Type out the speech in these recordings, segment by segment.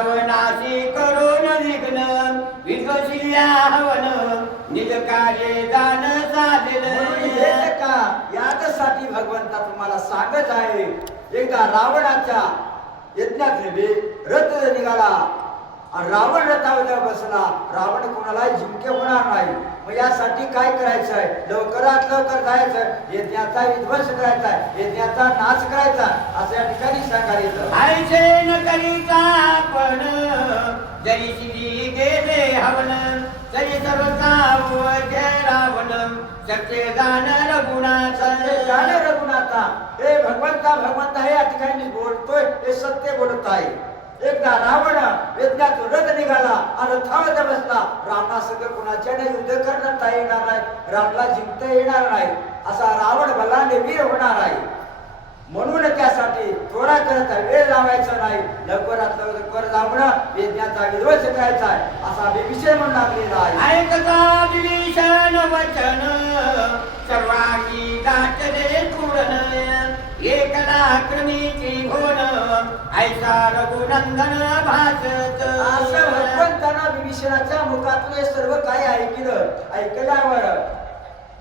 रावणाशी करून विघ्न विध्वसिल्या हवन निज कार्य दान साधलं का याच्यासाठी भगवंता तुम्हाला सांगत आहे. एकदा रावणाच्या यज्ञात रथ निघाला आणि रावण रथावर बसला. रावण कोणाला जिंके होणार नाही. मग यासाठी काय करायचं आहे? लवकरात लवकर जायचं, यज्ञाचा विध्वंस करायचा आहे, यज्ञाचा नाश करायचा असं या ठिकाणी सांगायला येतं. आयचे न करीता आपण जरी शिरी गेले हवन तरी सर्वचा रावण सत्य गाण रघुनाथ गाणे रघुनाथा हे भगवंता हे या ठिकाणी बोलतोय, हे सत्य बोलत आहे. एकदा रावण यज्ञातून रथ निघाला आणि रथावर बसला. रावणासंग कुणाच्याने युद्ध करता येणार नाही, रामला जिंकता येणार नाही, असा रावण बलाने वीर होणार आहे. म्हणून त्यासाठी थोडा करत वेळ लावायचा नाही, लवकरात लवकर जाऊन यज्ञाचा विध्वंस करायचा आहे असा विषय म्हणून लागलेला आहे. ऐकता विभीषण वचन सर्वांगी दाटले पूर्ण एकला क्रमीची घोण ऐसा रघुनंदन भासत. असं भगवंतांना विभीषणाच्या मुखातून हे सर्व काही ऐकल्यावर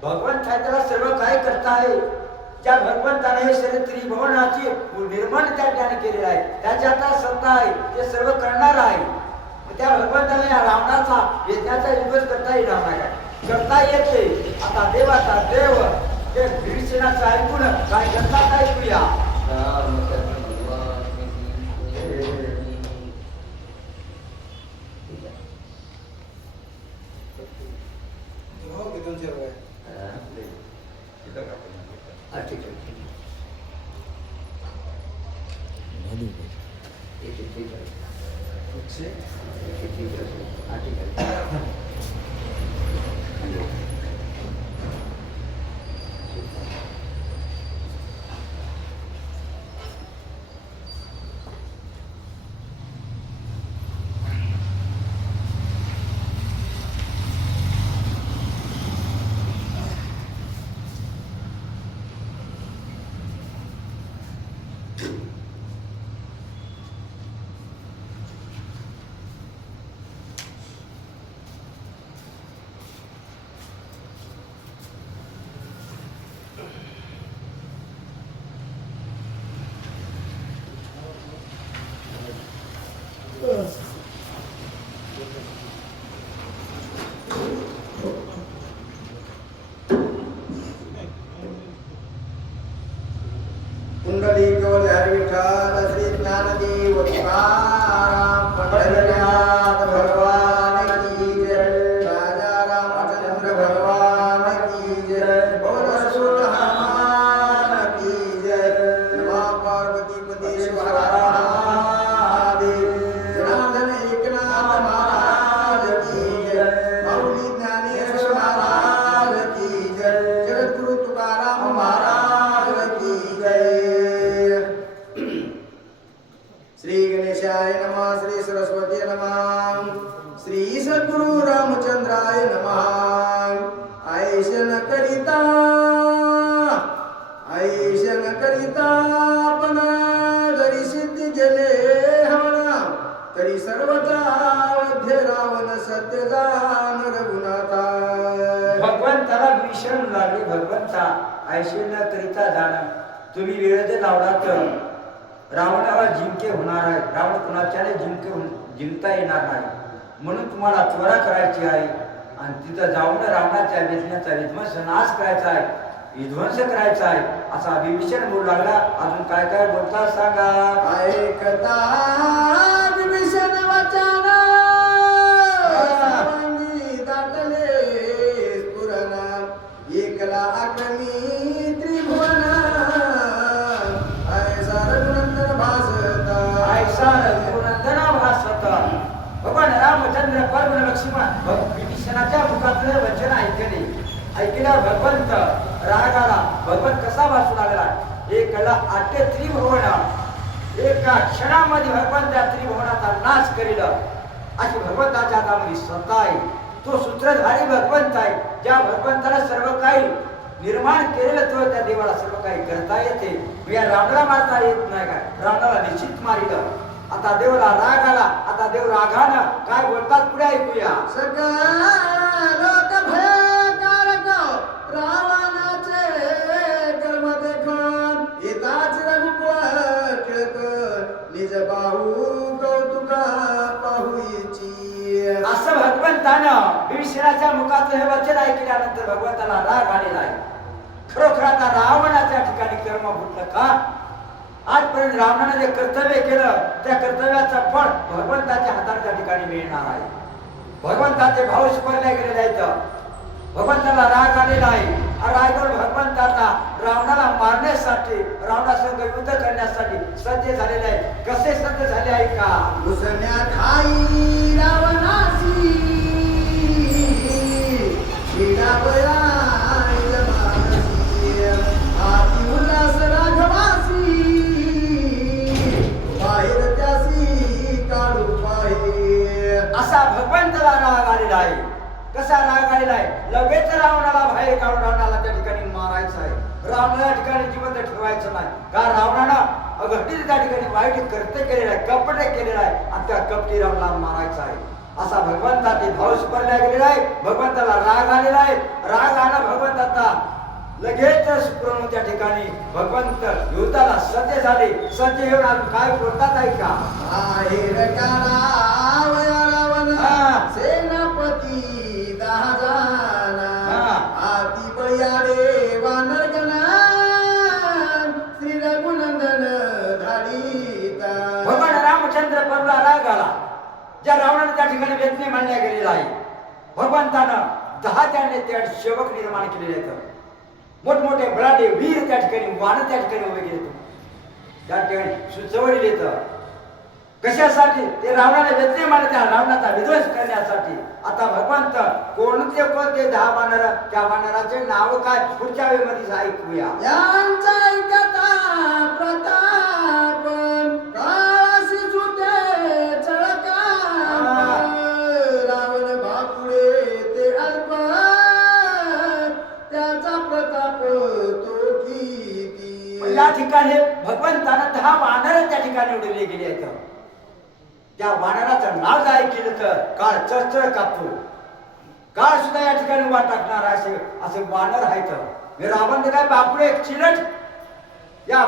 भगवंत त्याला सर्व काय करताय. ज्या भगवंताने हे शरीर त्रिभुवनाची निर्माण त्या ठिकाणी केलेलं आहे, त्याच्या आता सत्ता आहे, ते सर्व करणार आहे. त्या भगवंताने या रावणाचा यज्ञाचा विध्वंस करता येणार नाही, करता येते. आता देवाचा देव ते विभीषणाचं ऐकून काय करतात ऐकूया. भगवंताला भीषण लागले. भगवंता ऐसे न करिता जाणं, तुम्ही वेळ लावलात रावणाला जिंके होणार आहे. रावण कुणाच्याने जिंकता येणार नाही, म्हणून तुम्हाला त्वरा करायची आहे आणि तिथं जाऊन रावणाच्या यज्ञाचा विध्वंस नाश करायचा आहे, विध्वंस करायचा आहे असा विभीषण बोलू लागला. अजून काय काय बोलता सांगा. ऐकता विभीषण वचन एकला आक्रमी त्रिभुवन ऐसा रघुनंदन भासत. भगवान रामचंद्र परम लक्ष्मण विभीषणाच्या मुखातले वचन ऐकल्या भगवंत रागाला. भगवंत कसा भासू लागला. एकला आटे त्रिभुवन, एका क्षणामध्ये भगवंत त्या त्रिभुवनाचा नाश करील अशी भगवंताच्या हातामध्ये सत्ता आहे. तो सूत्रधारी भगवंत आहे. ज्या भगवंताला सर्व काही निर्माण केलेलं तो त्या देवाला सर्व काही करता येते. या रावणाला मारता येत नाही काय? रावणाला निश्चित मारिलं. आता देवाला राग आला. आता आता देव रागानं काय बोलतात पुढे ऐकूया. सकल भयकारक रावणाचे कर्म देखून येताच रघुकुळ टिळक निज बाहू कौतुका पाहुईची. असं भगवंतानं भीष्माच्या मुखातून हे वचन ऐकल्यानंतर भगवंताला राग आलेला आहे. खरोखर आता रावणाच्या ठिकाणी कर्म फुटलं का? आजपर्यंत रावणाने जे कर्तव्य केलं त्या कर्तव्याचं फळ भगवंताच्या हातात त्या ठिकाणी मिळणार आहे. भगवंताचे भाव स्मरले गेलेले आहेत. भगवंताला राग आलेला आहे. रागावर भगवंताचा रावणाला मारण्यासाठी रावणासंग युद्ध करण्यासाठी सज्ज झालेले आहे. कसे सज्ज झाले आहे का? घुसण्या खाई रावणासी वीणावया इलमानसी आती उल्हास राघवासी बाहेर त्यासी काढू पाहे. असा भगवंताला राग आलेला आहे. कसा राग आलेला आहे? लगेच रावणाला बाहेर काढून रावणाला त्या ठिकाणी मारायचं आहे. रावणाला ठिकाणी जिवंत ठेवायचं नाही. का रावणानं अगदीच त्या ठिकाणी वाईट कर्तव्य केलेलं आहे, कपटे केलेलं आहे आणि त्या कपटी रावणाला मारायचं आहे. असा भगवंताचे भाव स्मरला गेलेला आहे. भगवंताला राग आलेला आहे. राग आला भगवंताचा लगेच सुप्रणू त्या ठिकाणी भगवंत युद्धाला सज्ज झाले. सज्ज येऊन आज काय बोलतात आहे का? बाहेर काढावया रावण सेनापती दहाजाना आती बळीयाडे वानरगणा श्री रघुनंदन धाडिता. भगवान रामचंद्र प्रभूला राग आला. ज्या रावणाने त्या ठिकाणी व्यक्ती मांडल्या गेलेला आहे. भगवंतानं 10 त्याने त्या सेवक निर्माण केलेले आहेत. मोठमोठे बळाटे वीर त्या ठिकाणी वाण त्या ठिकाणी उभे केले. त्या ठिकाणी सुचवलेले येत. कशासाठी? ते रावणाने व्यक्ती मांडले त्या रावणाचा विध्वंस करण्यासाठी. आता भगवंत कोणते 10 वानर, त्या वानराचे नाव काय पुढच्या वेळेमध्ये ऐकूया. यांचा ऐकता प्रताप काळासी सुटे चळका रावण बापुडे ते अल्प त्याचा प्रताप तो किती. या ठिकाणी भगवंतानं 10 वानर त्या ठिकाणी उडवले गेले आहेत. त्या वानराचं नाव जर केलं तर काळ चळचळ कापतो. काळ सुद्धा या ठिकाणी वाट टाकणार असे वानर आहेत. रावण काय बापुडे एक चिलट. या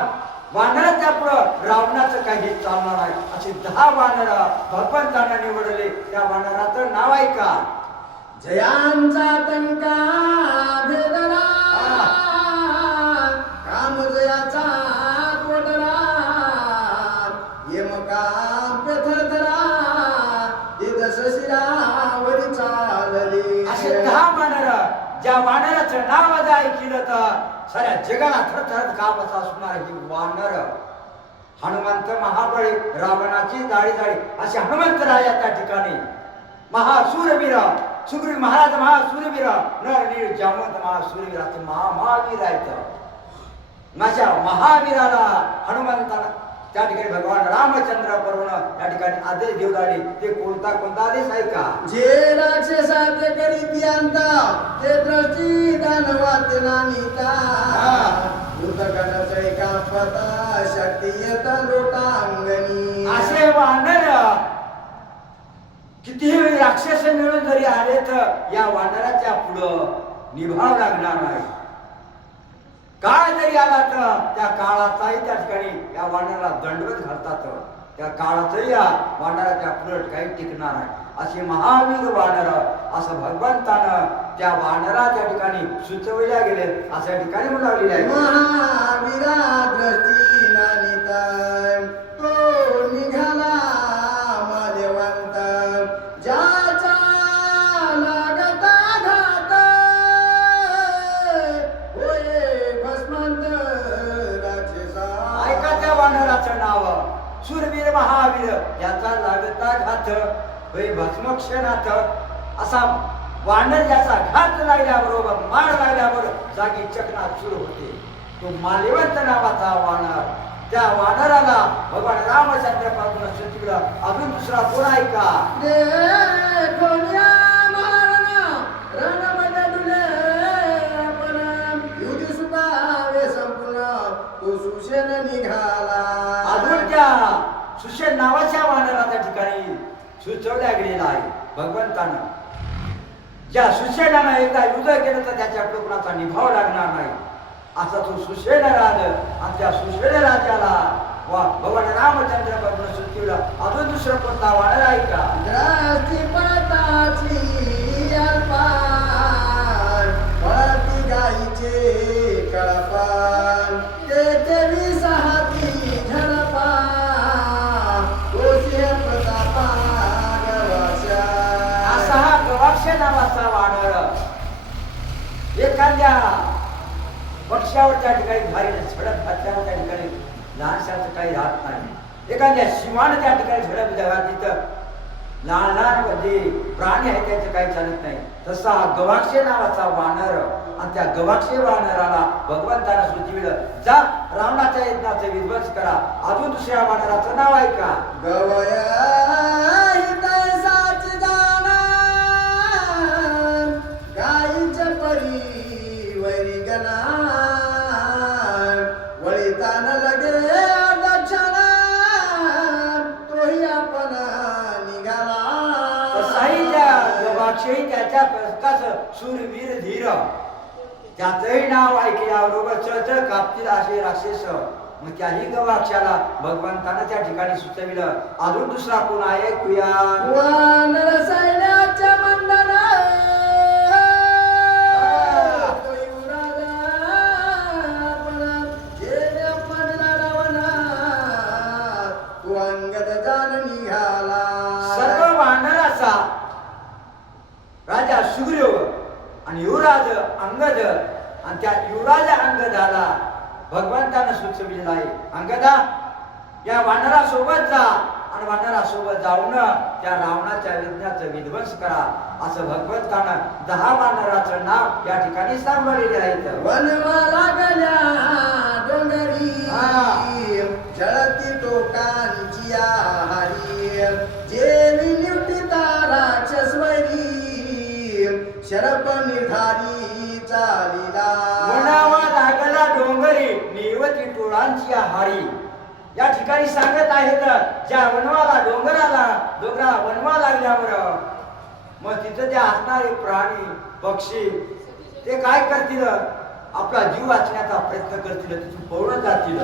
वानराच्या पुढं रावणाचं काही चालणार आहे. असे 10 वानर भगवंतानं निवडले. त्या वानराचं नाव आहे का? जयांचा तंका भेदला कामजयाचा कोटला यमकाम प्रथरथरा दिदस शिरावरी चालले. असे 10 वानर, ज्या वानराचं नाव जर ऐकलं तर साऱ्या जगाला थरथर कापत असणार ही वानर. हनुमंत महाबळी रावणाची जाळी असे हनुमंतराया त्या ठिकाणी महासूरवीर, सुग्रीव महाराज महासूरवीर, नरनीळ जामवंत महासूरवीर असे महावीर आहेत. माझ्या महावीराला हनुमंताला त्या ठिकाणी भगवान रामचंद्र प्रभून त्या ठिकाणी आदेश देऊ लागले. ते कोणता आदेश आहे का? जे राक्षसाचे करीत अंत ते दृष्टी दानवात नानिता भूतगणच एका पता शक्ती येत लोटांगणी. असे वानर कितीही राक्षस मिळून जरी आले तर या वानराच्या पुढं निभाव लागणार नाही. काळ जरी आला तर त्या काळाचाही त्या ठिकाणी या वानराला दंडवत घालतात. त्या काळाचंही या वानराच्या पुढं काही टिकणार नाही. असे महावीर वानर असं भगवंतानं त्या वानराच्या ठिकाणी सुचवल्या गेले. अशा ठिकाणी बोलावलेले आहे. महावीरा दृष्टी नानिताय तो निघाला मदेवंत ज्याचा लागता घात होय भस्मंत राक्षसा. ऐका त्या वानराचं नाव शूरवीर महावीर. याचा लागता घात होय भस्मक्षणात. असा वानर ज्याचा घात लागल्याबरोबर मार लागल्यावर जागी चकनाचूर होते. तो माल्यवंत नावाचा वानर. त्या वानराला भगवान रामचंद्र पासून सुचविलं. अजून दुसरा कोण आहे का? देखोन्या मारणा रणमंडुले आपण युधी सुखावे संपूर्ण तो सुषेण निघाला. अजून त्या सुषेण नावाच्या वानरा त्या ठिकाणी सुचवल्या गेलेला आहे भगवंतानं. ज्या सुशेणानं एकदा युद्ध केलं तर त्याच्या कोकणाचा निभाव लागणार नाही. असा तो सुशेण राज आणि त्या सुशेण राजाला वा भगवान रामचंद्र बरोबर सुचविला. अजून दुसरं कोणता वानर आहे का? द्राक्षीपताची अल्पान वळती गाईचे कळपान तेथे विसाहती झडपान तोशी प्रतापा गवाक्षा. असा हा गवाक्ष नावाचा वानर एखाद्या पक्षावर त्या ठिकाणी भारी झडप घातल्यावर त्या ठिकाणी लहानशाचं काही राहत नाही. एखाद्या शिवानं त्या ठिकाणी झडप द्यावा तिथं लहान लहान म्हणजे प्राणी आहे त्याचं काही चालत नाही. तसा हा गवाक्षे नावाचा वानर आणि त्या गवाक्षे वानराला भगवंतानं सुचविलं जा रावणाच्या यज्ञाचा विध्वंस करा. अजून दुसऱ्या वानराचं नाव आहे का? गवया हितैसाच जाणार गाईच्या परी वैरी गणार वळितान लगे दक्षिणा तोही आपण निघाला. तसाही त्या गवाक्षेही त्याच्या प्रस्ताचं शूरवीर धीर त्याचंही नाव ऐकल्याबरोबर चळचळ कापतील असे राक्षस. मग त्याही गवाक्षाला भगवंतानं त्या ठिकाणी सुचविलं. अजून दुसरा कोण आहे कुया? वानर सैन्याच्या मंडळा सर्व वानराचा राजा सुग्रीव आणि युवराज अंगद आणि त्या युवराज अंगदाला भगवंतानं सुचविलेलं आहे. अंगदा या वानरासोबत जा आणि वानरासोबत जाऊन त्या रावणाच्या यज्ञाचं विध्वंस करा. असं भगवंतानं 10 वानराचं नाव या ठिकाणी सांगितलेले आहे. वनवा लागल्या डोंगरी जळती टोकांची आहारी जेवी निवटिता राक्षसवरी शरप निर्धारी चालिला. वनावा लागला डोंगरी निवती टोळांची आहारी. या ठिकाणी सांगत आहेत ज्या वनवाला डोंगराला वनवा लागल्यावर मग तिथं ते असणारे प्राणी पक्षी ते काय करतील? आपला जीव वाचण्याचा प्रयत्न करतील, तिथून पळून जातील.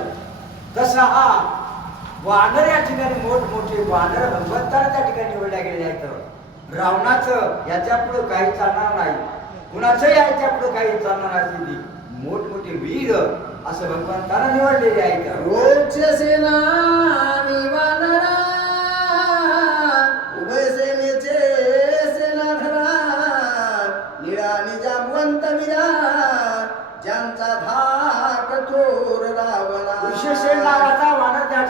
तसा हा वानर या ठिकाणी मोठमोठे वानर भगवंताला त्या ठिकाणी निवडल्या गेले आहेत. रावणाचं याच्या पुढे काही चालणार नाही, कुणाचंही याच्या पुढे काही चालणार नाही. मोठमोठे वीर असं भगवंताला निवडलेले आहेत. रोजच्या सेना आणि वानरा उभय सेनेचे सेनाधरा निळा निजामवंत विराट ज्यांचा धाक थोर रावला. ऋषसेन नावाचा वानर त्या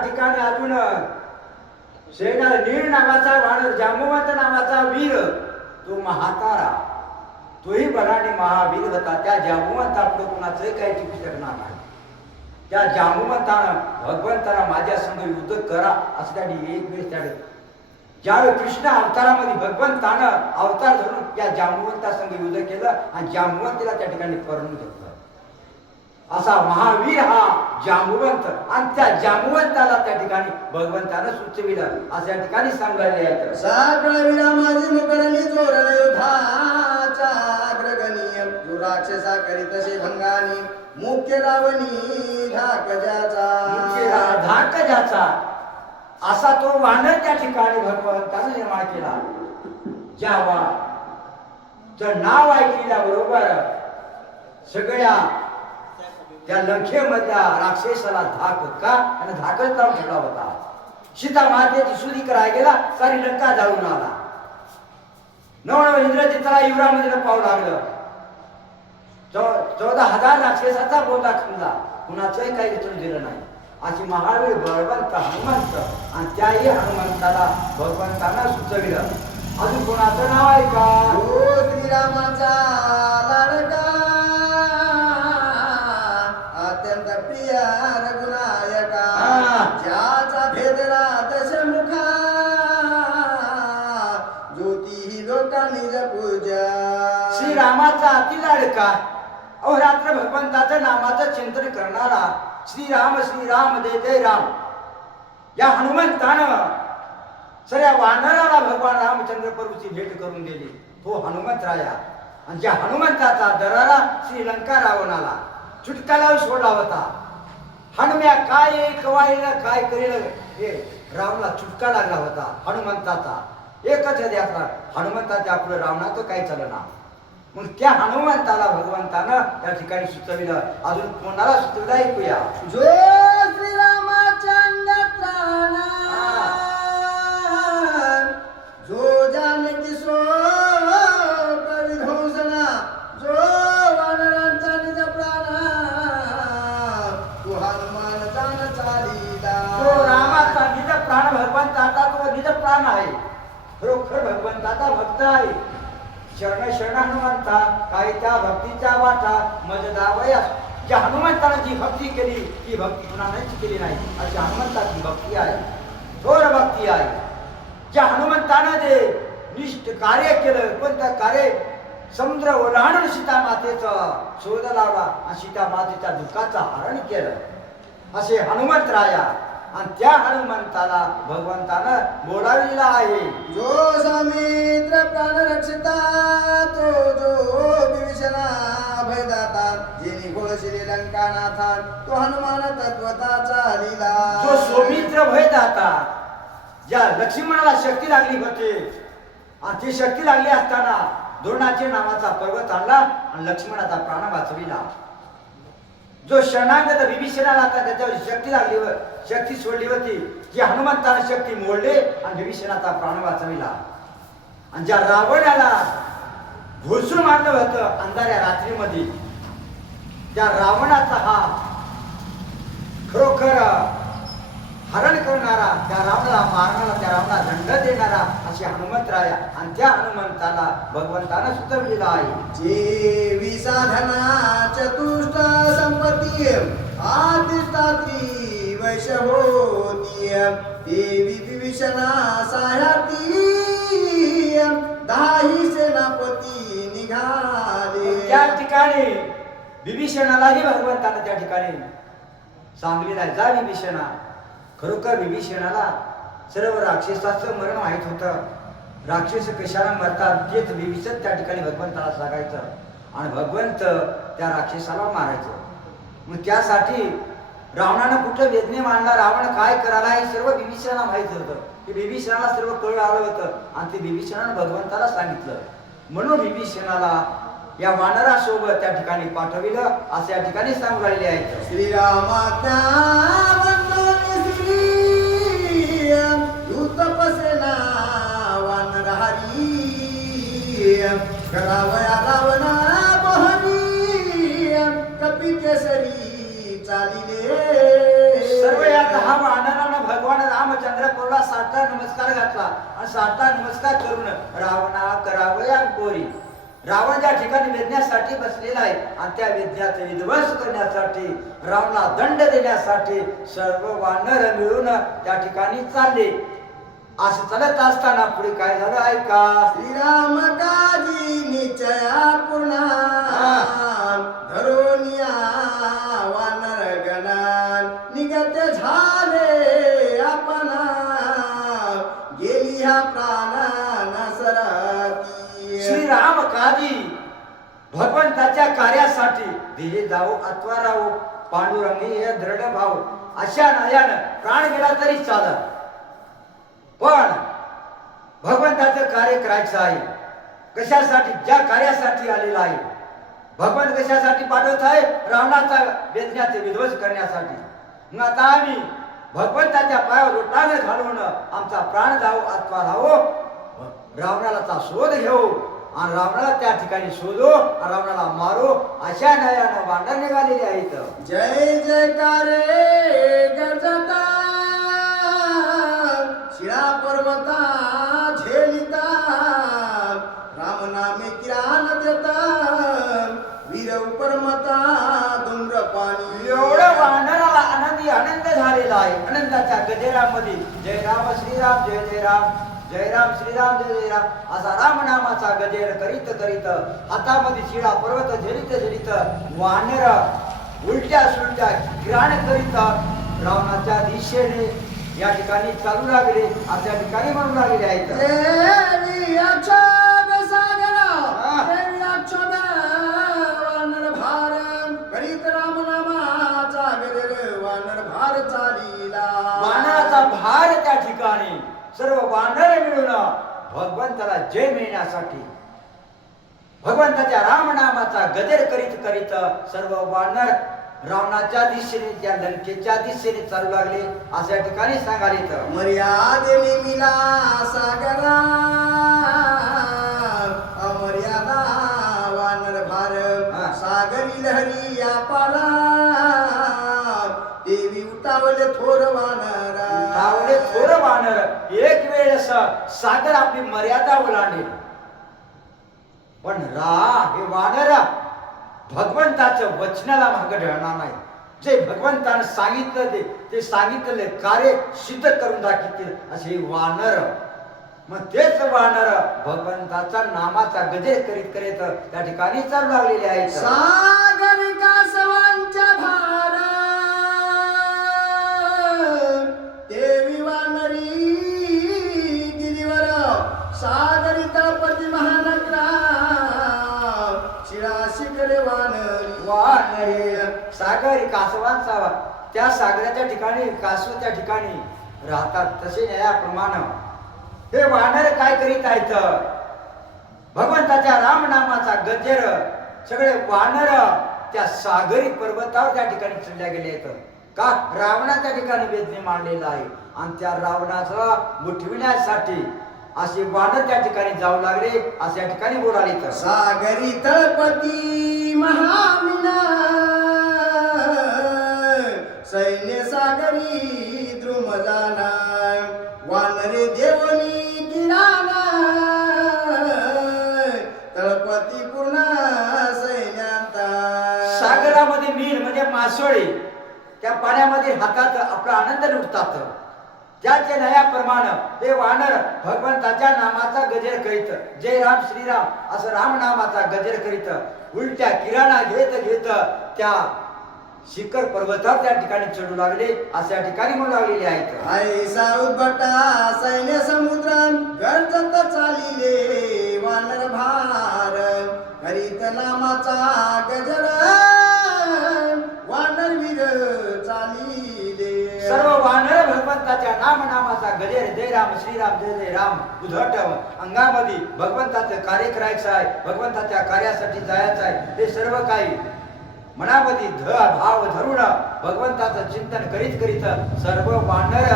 ठिकाणी अजून सेना नीळ नावाचा वानर जांबुवंत नावाचा वीर तो महातारा तोही बलाने महावीर होता. त्या जांबुवंता पुढे कोणाचंही काही टिकू शकणार नाही. त्या जांबुवंतानं भगवंताला माझ्या संग युद्ध करा असं त्यांनी एक वेळेस त्याने ज्यावेळी कृष्ण अवतारामध्ये भगवंतानं अवतार धरून या जांबुवंता संग युद्ध केलं आणि जांबुवंतीला त्या ठिकाणी करून घेतलं. असा महावीर हा जांबुवंत आणि त्या जांबुवंताला त्या ठिकाणी भगवंतानं सुचविलं असं या ठिकाणी सांगायला आहे. साकडा विडा माझी मुकरणी जोरल युद्धाचा अग्रगणी जो राक्षसा करीत तसे भंगानी मुख्य रावणी धाक ज्याचा असा तो वानर त्या ठिकाणी भगवंतानं निर्माण केला. ज्यावा नाव ऐकल्याबरोबर सगळ्या त्या लंकेमधल्या राक्षसाला धाक का आणि धाकच लावून ठेवला होता. सीता मातेची सुधी करायला गेला सारी लंका जाळून आला. नवनव इंद्रजिताला युवरामध्ये पाव लागलं. 14,000 राक्षसाचा बोधा खणला, कुणाचंही काही विचारून दिलं नाही. अशी महावीर बळवंत हनुमंत आणि त्याही हनुमंताला भगवंतानं सुचविलं. अजून कोणाचं नाव आहे का? श्रीरामाचा लाडका अत्यंत प्रिय रघुनायका ज्याचा भेदला दशमुखा ज्योती लोकांनी पूजा. श्रीरामाचा अति लाडका अहोरात्र भगवंताचं नामाचं चिंतन करणारा श्रीराम श्रीराम जय जय राम या हनुमंतानं सगळ्या वानराला भगवान रामचंद्र प्रभूची भेट करून दिली तो हनुमंतराया. आणि ज्या हनुमंताचा दरारा श्रीलंका रावणाला चुटकाला सोडला होता. हनुम्या काय कवायला काय करेल हे रावणाला चुटका लागला होता हनुमंताचा. एकच द्याचा हनुमंताच्या आपलं रावणाचं काय चालना. मग त्या हनुमंताला भगवंतानं त्या ठिकाणी सुचविलं. अजून कोणाला सुचविलं ऐकूया. जो श्रीरामचंद्र प्राणा जो जानकी सो विध्वंसना जो वानरांचा निज प्राणा तू हनुमान जाण चालिला. तो रामाचा निज प्राण भगवंताचा तो निज प्राण आहे. खरोखर भगवंताचा भक्त आहे. शरण शरण हनुमंता काही त्या भक्तीच्या वाटा मज दावयास. ज्या हनुमंतानं जी भक्ती केली ती भक्ती कुणानेच केली नाही अशी हनुमंताची भक्ती आहे. थोर भक्ती आहे. ज्या हनुमंतानं जे निष्ठ कार्य केलं कोणतं कार्य समुद्र ओलांडून सीता मातेचा शोध लावला आणि सीता मातेच्या दुःखाचं हरण केलं असे हनुमंतराया. आणि त्या हनुमंताला भगवंतानं बोलाविलेला आहे. जो समित्र प्राण रक्षिता तो जो विभीषणा भयदाता जेनी घोळशिले लंका नाथा तो हनुमान तत्वताचा लीला. जो सौमित्र भयदाता ज्या लक्ष्मणाला शक्ती लागली होती आणि ती शक्ती लागली असताना द्रोणाचे नावाचा पर्वत आणला आणि लक्ष्मणाचा प्राण वाचविला. जो शरणागत विभीषणाला आता त्याच्यावर शक्ती लागली शक्ती सोडली होती जी हनुमंताने शक्ती मोडली आणि विभीषणाचा प्राण वाचविला. आणि ज्या रावणाला घोसून मारलं होतं अंधाऱ्या रात्रीमध्ये त्या रावणाचा हा खरोखर हरण करणारा त्या रावणाला मारणारा त्या रावणाला दंड देणारा असे हनुमंतराया. आणि त्या हनुमंताला भगवंतानं सुचविलेला आहे. जे विसाधना चतुष्ट संपत्ती आदिष्टात्री वैशवोती देवी विभीषणा साह्याती दाही सेनापती निघाले. त्या ठिकाणी विभीषणालाही भगवंतानं त्या ठिकाणी सांगलेलं आहे. जा विभीषणा. खरोखर विभीषणाला सर्व राक्षसाचं मरण माहीत होतं. राक्षस कशाला मरतात तेच विभीषण त्या ठिकाणी भगवंताला सांगायचं आणि भगवंत त्या राक्षसाला मारायचं. मग त्यासाठी रावणानं कुठं वेदने मांडला रावण काय करायला हे सर्व विभीषणाला माहीत होतं. ते विभीषणाला सर्व कळ आलं होतं आणि ते विभीषणानं भगवंताला सांगितलं. म्हणून विभीषणाला या वानरासोबत त्या ठिकाणी पाठविलं असं या ठिकाणी सांगू राहिले आहेत. श्रीरामाज्ञा तपसेना वानरहारी करावया रावणा बहनी कपी केसरी चालिले. सर्व या 10 वानरानं भगवान रामचंद्र प्रभूला 60 नमस्कार घातला आणि 60 नमस्कार करून रावणा करावया कोरी. रावण ज्या ठिकाणी वेदण्यासाठी बसलेला आहे आणि त्या वेदण्याचा विध्वंस करण्यासाठी रावणाला दंड देण्यासाठी सर्व वानर मिळून त्या ठिकाणी चालले. असं चालत असताना पुढे काय झालं ऐका. श्रीराम काजी निश्चया पूर्णा धरोनिया वानर गणान निगत झाले आपणा गेली ह्या प्राणा सरती. श्रीराम काजी भगवंताच्या कार्यासाठी दिले जाऊ अथवा राहू पांडुरंगी हे दृढ भाव अशा नयानं प्राण गेला तरी चालत पण भगवंताचं कार्य करायचं आहे. कशासाठी ज्या कार्यासाठी आलेला आहे भगवंत कशासाठी पाठवत आहे रावणाचा वेदण्याचे विध्वंस करण्यासाठी. मग आता आम्ही भगवंताच्या पायावर लोटांगण घालून आमचा प्राण जाऊ अथवा राहू रावणाचा शोध घेऊ आणि रावणाला त्या ठिकाणी शोधू रावणाला मारू अशा नयानं वांडर निघालेले आहेत. जय जयकारे गजता शिळा पर्वता झेलिता रामनामे किरान देता वीर परमता डोंगर पाणी. एवढं वानराला आनंद झालेला आहे. आनंदाच्या गजेरामध्ये जय राम श्रीराम जय जय राम जय राम श्रीराम जय जय राम असा रामनामाचा गजेर करीत करीत हातामध्ये शिळा पर्वत झेलित झेलित वानर उलट्या सुलट्या किराण करीत रावणाच्या दिशेने या ठिकाणी चालू लागले अशा ठिकाणी म्हणू लागलेले आहेत. देवी अक्षोभ सागरा हा. देवी अक्षोभ वानर भार करीत राम नामाचा गजर वानर भार चालीला वानराचा भार त्या ठिकाणी सर्व वानर मिळून भगवंताला जय मिळण्यासाठी भगवंताच्या रामनामाचा गजर करीत करीत सर्व वानर रावणाच्या दिशेने त्या लंकेच्या दिशेने चालू लागले अशा ठिकाणी सांगाले तर मर्यादेने मिला सागरा अमर्यादा वानर भार हा. सागरी लहरी या पारा देवी उठावले थोर वानरा धावले थोर वानर एक वेळेस सागर आपली मर्यादा ओलांडेल पण हे वानर भगवंताचं वचनाला मागे ढळणार नाही. जे भगवंतानं सांगितलं ते सांगितलेले कार्य सिद्ध करून दाखवतील असे वानर. मग तेच वानर भगवंताचा नामाचा गजर करीत करीत त्या ठिकाणी चालू लागलेले आहेत. सागर कासवांच्या भार देवी वानरी गिरीवर सागरी तळपती महानगरा शिळा शिखरे वानरी वानरे सागर कासवांचा त्या सागराच्या ठिकाणी कासव त्या ठिकाणी राहतात. तसे याप्रमाणे हे वानर काय करीत आहेत भगवंताच्या रामनामाचा गजर सगळे वानर त्या सागरी पर्वतावर त्या ठिकाणी चढल्या गेले आहेत. का रावणाच्या ठिकाणी वेदने मांडलेला आहे आणि त्या रावणाचा उठविण्यासाठी असे वानर त्या ठिकाणी जाऊ लागले अशा ठिकाणी बोलाले तर सागरी तळपती महाविना सैन्य सागरी द्रुम जाना वानरे देवनी किराणा तळपती पूर्ण सैन्यांता सागरामध्ये मीन म्हणजे मासोळी त्या पाण्यामध्ये हातात आपला आनंद लुटतात. त्याचे नयाप्रमाणे ते वानर भगवंताच्या नामाचा गजर करीत जय राम श्रीराम असं राम नामाचा गजर करीत उलट्या किराणा घेत घेत त्या शिखर पर्वतावर त्या ठिकाणी चढू लागले अशा ठिकाणी म्हणू लागलेले आहेत. ऐसा उद्भटा सैन्य समुद्रान गरजत चालिले वानर भार करीत नामाचा गजर वानर वीर चालिले सर्व वानर भगवंताच्या नामाचा गजर जय राम श्रीराम जय जय राम उधट अंगामध्ये भगवंताचं कार्य करायचं आहे भगवंताच्या कार्यासाठी जायचं आहे. ते सर्व काही मनामध्ये भाव धरून भगवंताचं चिंतन करीत करीत सर्व वानर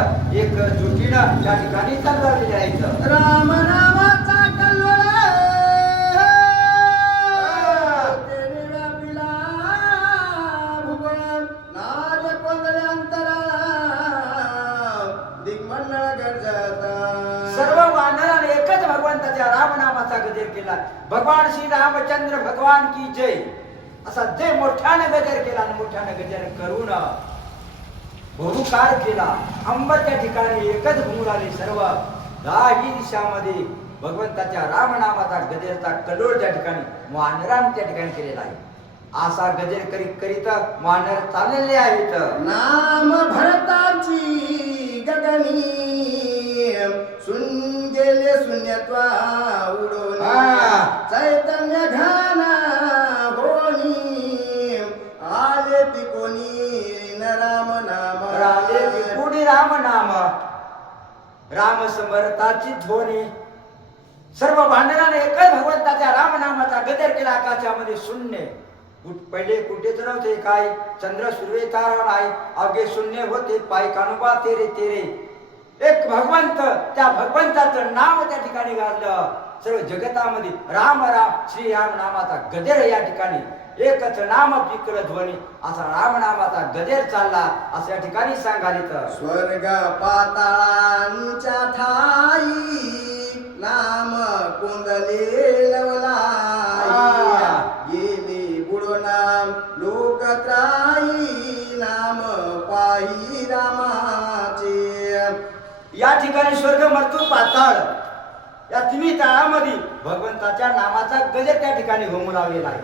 एक जुटीनं त्या ठिकाणी चालू लागलेले आहेत. राम नामाचा कल्लोळ तेने व्यापिला भुवन नाद कोंदळे अंतरा दिग्मंडळ गरजता सर्व वानराने एकच भगवंताच्या रामनामाचा गजर केला. भगवान श्री रामचंद्र भगवान की जय असा जय मोठ्याने गजर केला आणि मोठ्याने गजर करून बहुकार केला. अंबर त्या ठिकाणी एकच घुमून आले. सर्व 10 दिशामध्ये भगवंताच्या रामनामाचा गजरचा कल्लोळ त्या ठिकाणी वानरांनी त्या ठिकाणी केलेला आहे. असा गजर करीत करीत वानर चाललेले आहेत. नाम भरताची गगनी सुन गेले शून्यत्वा उडून चैतन्य घाना होनी आले पिकोनी न राम नाम राले पिपुडी राम नाम राम समर्थाची ध्वनी. सर्व वानराने एकच भगवंताच्या रामनामाचा गजर केला. आकाशामध्ये शून्य पहिले कुठेच नव्हते काय चंद्र सूर्य तारा नाही अवघे शून्य होते पाय कानुबा तेरे तेरे एक भगवंत त्या भगवंताचं नाव त्या ठिकाणी गाजलं. सर्व जगतामध्ये राम राम श्रीराम नामाचा गजर या ठिकाणी एकच नाम पिकल ध्वनी असा राम नामाचा गजर चालला असं या ठिकाणी सांगाले तर स्वर्ग पाताळांच्या ठाई नाम कोंदले लवलाई गेले बुडोनाम लोकत्राई नाम पाही रामाचे. या ठिकाणी स्वर्ग मृत्यू पाताळ या तिन्ही तळामध्ये भगवंताच्या नामाचा गजर त्या ठिकाणी घुमू लावलेला आहे.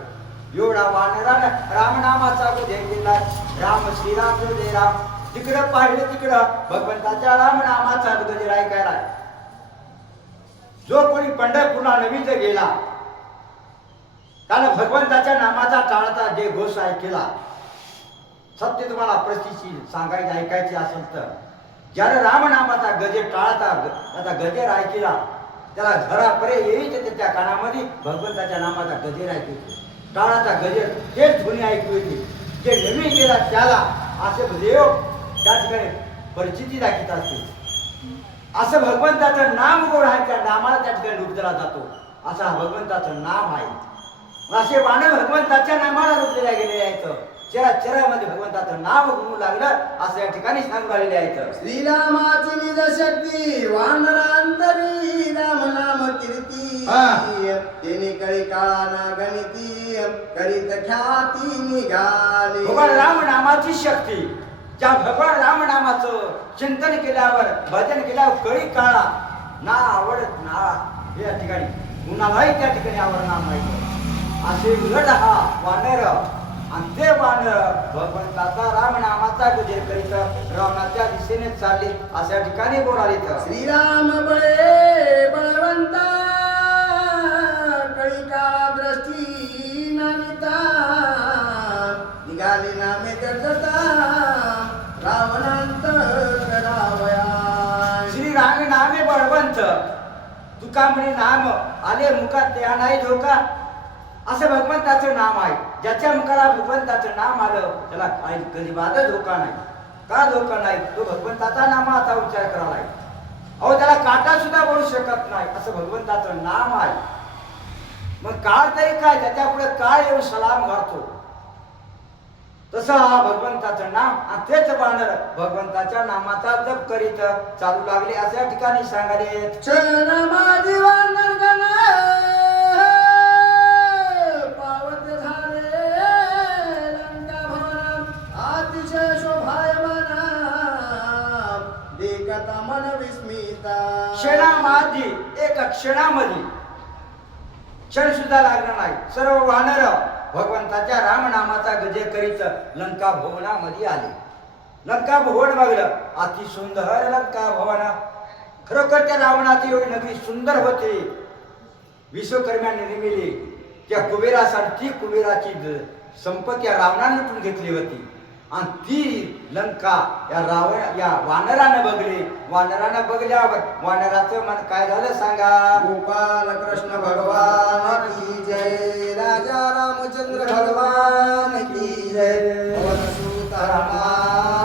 एवढा वानरानं रामनामाचा गजर केला. राम श्रीराम जय राम तिकडं पाहिलं तिकडं भगवंताच्या रामनामाचा गजर ऐकायला. जो कोणी पंढरपूरला नवीन गेला त्यानं भगवंताच्या नामाचा टाळता जे घोष ऐकला. सत्य तुम्हाला प्रतिष्ठी सांगायची ऐकायची असेल तर ज्यानं रामनामाचा गजर टाळता आता गजर ऐकला त्याला घरापरे येईल त्याच्या कानामध्ये भगवंताच्या नामाचा गजर ऐकू टाळाचा गजर तेच ध्वनी ऐकू येते. जे नवीन गेला त्याला असे देव त्या ठिकाणी परिचिती दाखवत असते. असं भगवंताचं नाम गोड आहे त्या नामाला त्या ठिकाणी रूप दिला जातो. असं हा भगवंताचं नाम आहे. असे वाण भगवंताच्या नामाला रूप दिल्या गेलेले आहेत. चराचरामध्ये भगवंताचं नाव गुणू लागलं असं या ठिकाणी सांगून आलेले आहेत. श्रीरामाची निज शक्ती वानरांतरी राम नाम कीर्ती तिने कळी काळाना गणिती करीत ख्याती निघाली. भगवान राम नामाची शक्ती ज्या भगवान राम नामाचं चिंतन केल्यावर भजन केल्यावर कळी काळा ना आवडत ना या ठिकाणी कुणालाही त्या ठिकाणी आवडणार नाही. असे उलट हा वानर आणि ते वानर भगवंताचा रामनामाचा गजर करीत रावणाच्या दिशेने चालले अशा ठिकाणी बोलाले. श्रीराम बळे बळवंता कळी काळा दृष्टी नामिता निघाले नामे गर्जता रावणांत करावया. श्रीराम नामे बळवंत तुका म्हणे नाम आले मुखात त्या नाही धोका असं भगवंताचं नाम आहे. ज्याच्या मुखाला भगवंताचं नाम आलं त्याला काही गरीबाला धोका नाही. का धोका नाही? तो भगवंताचा नामाचा उच्चार करावा. अहो त्याला काटा सुद्धा बोलू शकत नाही असं भगवंताचं नाम आहे. मग काळ तरी काय त्याच्या पुढे काळ येऊन सलाम घालतो तसं हा भगवंताचं नाम आणि तेच वानर भगवंताच्या नामाचा जप करीत चालू लागले अशा ठिकाणी सांगाले. क्षणमाधी वानर गण पावत झाले लंका भवन अतिशय शोभायमान देखता मन विस्मिता. क्षणामाधी एक क्षणामध्ये क्षण सुद्धा लागणार नाही. सर्व वानर भगवंताच्या रामनामाचा गजर करीत लंका भवनामध्ये आले. लंका भवन बघलं अति सुंदर लंका भवन. खरोखर त्या रावणाची एवढी नगरी सुंदर होती. विश्वकर्म्याने निर्मिली त्या कुबेरासाठी कुबेराची संपत्ती या रावणाने लुटून घेतली होती आणि ती लंका या वानरानं बघली. वानरानं बघल्यावर वानराचं मन काय झालं सांगा. गोपाल कृष्ण भगवान की जय. राजा रामचंद्र भगवान की जय. पवन सुत हनुमान